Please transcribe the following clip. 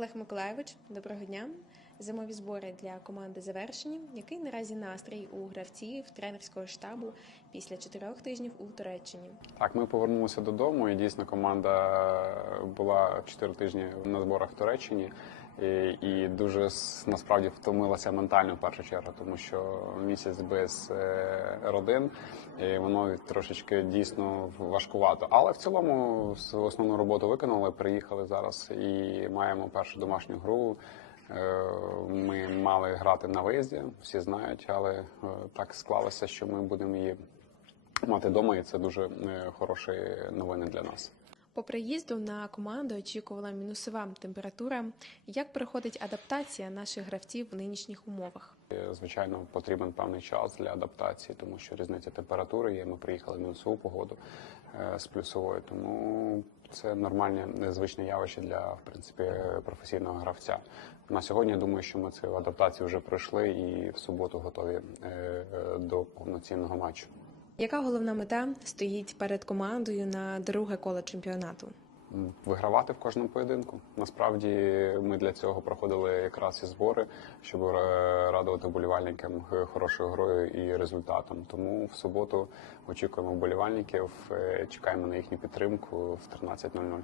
Олег Миколаєвич, доброго дня. Зимові збори для команди завершені. Який наразі настрій у гравців тренерського штабу після чотирьох тижнів у Туреччині? Так, ми повернулися додому, і дійсно команда була 4 тижні на зборах в Туреччині. І, і дуже насправді втомилася ментально в першу чергу, тому що місяць без е, родин, і воно трошечки дійсно важкувато. Але в цілому основну роботу виконали. Приїхали зараз і маємо першу домашню гру. Е, Ми мали грати на виїзді, всі знають, але е, так склалося, що ми будемо її мати вдома, і це дуже е, хороші новини для нас. По приїзду на команду очікувала мінусова температура. Як проходить адаптація наших гравців в нинішніх умовах? Звичайно, потрібен певний час для адаптації, тому що різниця температури є. Ми приїхали в мінусову погоду з плюсовою, тому це нормальне незвичне явище для в принципі професійного гравця. На сьогодні думаю, що ми цю адаптацію вже пройшли і в суботу готові е, е, до повноцінного матчу. Яка головна мета стоїть перед командою на друге коло чемпіонату? Вигравати в кожному поєдинку. Насправді ми для цього проходили якраз і збори, щоб е, радувати вболівальникам е, хорошою грою і результатом. Тому в суботу очікуємо вболівальників, е, чекаємо на їхню підтримку в 13.00.